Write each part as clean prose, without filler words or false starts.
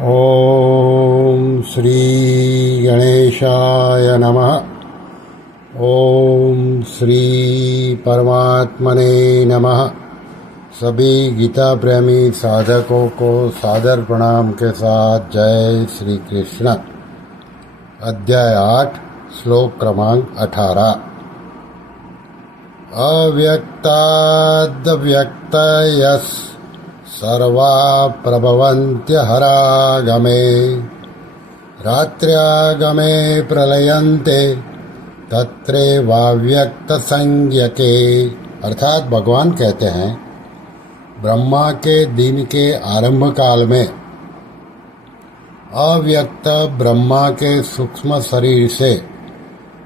ओम श्री गणेशाय नमः। ओम श्री परमात्मने नमः। सभी गीता प्रेमी साधकों को सादर प्रणाम के साथ जय श्री कृष्ण। अध्याय 8 श्लोक क्रमांक 18। अव्यक्ताद्व्यक्तयस् सर्वा प्रभवन्त्यहरागमे रात्र्यागमे प्रलयन्ते तत्रैवाव्यक्तसंज्ञके। अर्थात भगवान कहते हैं, ब्रह्मा के दिन के आरंभ काल में अव्यक्त ब्रह्मा के सूक्ष्म शरीर से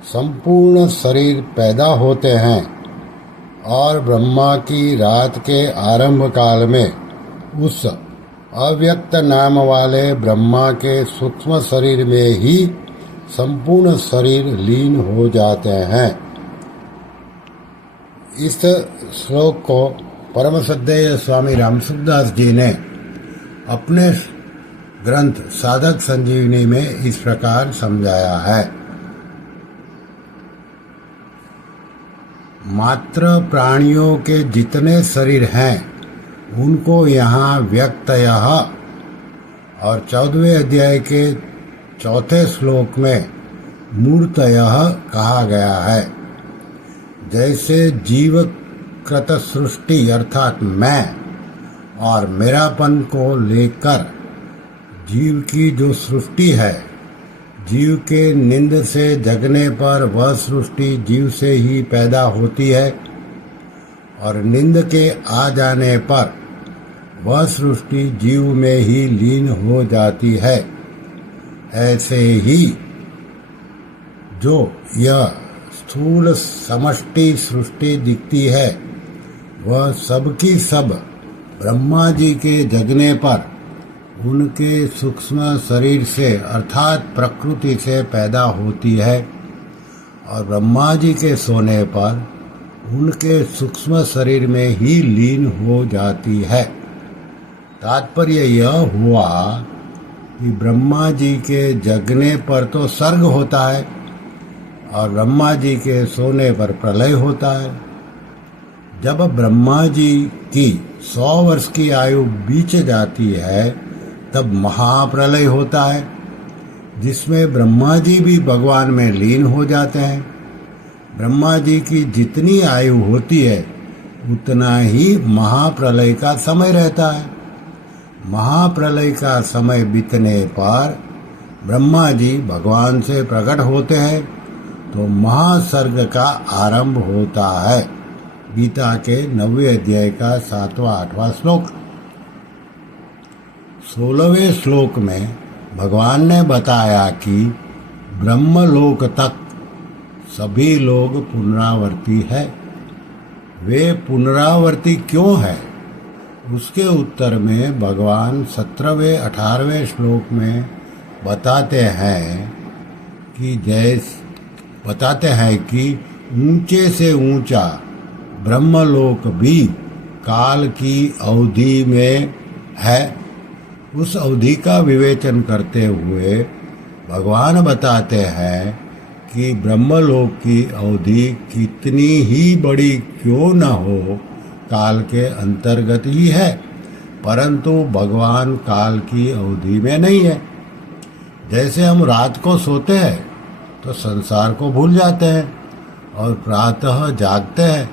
संपूर्ण शरीर पैदा होते हैं और ब्रह्मा की रात के आरंभ काल में उस अव्यक्त नाम वाले ब्रह्मा के सूक्ष्म शरीर में ही संपूर्ण शरीर लीन हो जाते हैं। इस श्लोक को परम श्रद्धेय स्वामी रामसुखदास जी ने अपने ग्रंथ साधक संजीवनी में इस प्रकार समझाया है। मात्र प्राणियों के जितने शरीर हैं उनको यहाँ व्यक्तयः और 14वें अध्याय के 4थे श्लोक में मूर्तयः कहा गया है। जैसे जीवकृत सृष्टि अर्थात मैं और मेरापन को लेकर जीव की जो सृष्टि है, जीव के नींद से जगने पर वह सृष्टि जीव से ही पैदा होती है और नींद के आ जाने पर वह सृष्टि जीव में ही लीन हो जाती है। ऐसे ही जो यह स्थूल समष्टि सृष्टि दिखती है वह सबकी सब ब्रह्मा जी के जगने पर उनके सूक्ष्म शरीर से अर्थात प्रकृति से पैदा होती है और ब्रह्मा जी के सोने पर उनके सूक्ष्म शरीर में ही लीन हो जाती है। तात्पर्य यह हुआ कि ब्रह्मा जी के जगने पर तो सर्ग होता है और ब्रह्मा जी के सोने पर प्रलय होता है। जब ब्रह्मा जी की 100 वर्ष की आयु बीत जाती है तब महाप्रलय होता है जिसमें ब्रह्मा जी भी भगवान में लीन हो जाते हैं। ब्रह्मा जी की जितनी आयु होती है उतना ही महाप्रलय का समय रहता है। महाप्रलय का समय बीतने पर ब्रह्मा जी भगवान से प्रकट होते हैं तो महासर्ग का आरंभ होता है। गीता के 9वें अध्याय का 7वां-8वां श्लोक। 16वें श्लोक में भगवान ने बताया कि ब्रह्मलोक तक सभी लोग पुनरावर्ती है। वे पुनरावर्ती क्यों है? उसके उत्तर में भगवान 17वें-18वें श्लोक में बताते हैं कि ऊंचे से ऊंचा ब्रह्मलोक भी काल की अवधि में है। उस अवधि का विवेचन करते हुए भगवान बताते हैं कि ब्रह्मलोक की अवधि कितनी ही बड़ी क्यों न हो, काल के अंतर्गत ही है, परंतु भगवान काल की अवधि में नहीं है। जैसे हम रात को सोते हैं तो संसार को भूल जाते हैं और प्रातः जागते हैं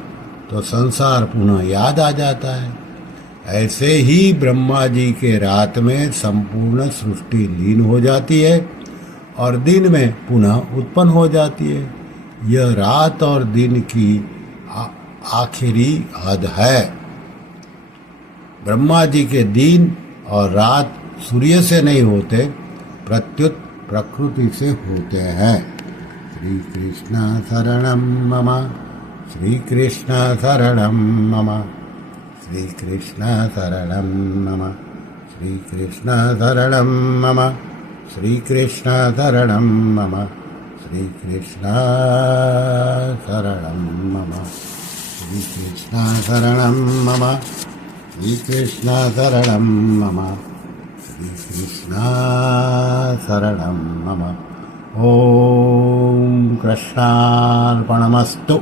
तो संसार पुनः याद आ जाता है। ऐसे ही ब्रह्मा जी के रात में संपूर्ण सृष्टि लीन हो जाती है और दिन में पुनः उत्पन्न हो जाती है। यह रात और दिन की आखिरी हद है। ब्रह्मा जी के दिन और रात सूर्य से नहीं होते, प्रत्युत प्रकृति से होते हैं। श्री कृष्ण शरणं मम, श्री कृष्ण शरणं मम, श्री कृष्ण शरणं मम, श्री कृष्ण शरणं मम, श्री कृष्ण शरणं मम, श्री कृष्ण शरणं मम, श्री कृष्ण शरणं मम, श्री कृष्ण शरणं मम, श्रीकृष्णाशरणं मम। ॐ कृष्णार्पणमस्तु।